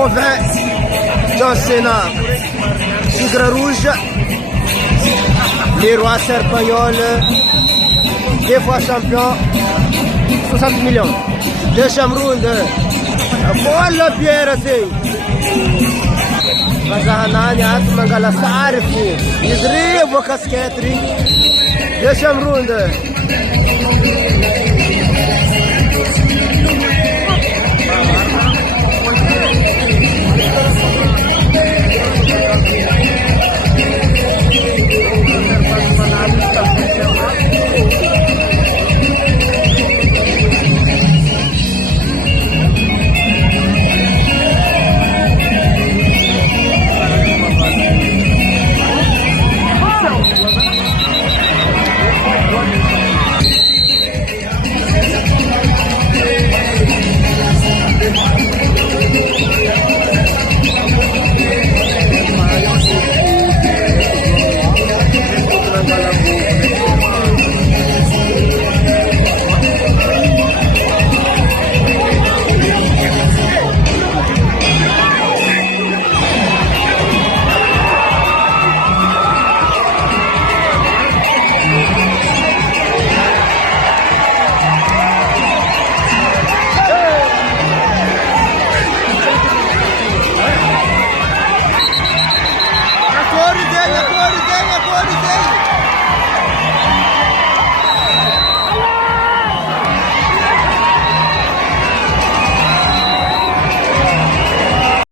Bovin, John Cena, Tigre Rouge, les rois Serpagnols, deux fois champion, 60 millions. Deuxième round, Paul Pierre Sey. Vazahanany ato mangala sary fo. Izy rivo casquette ry. Deuxième round.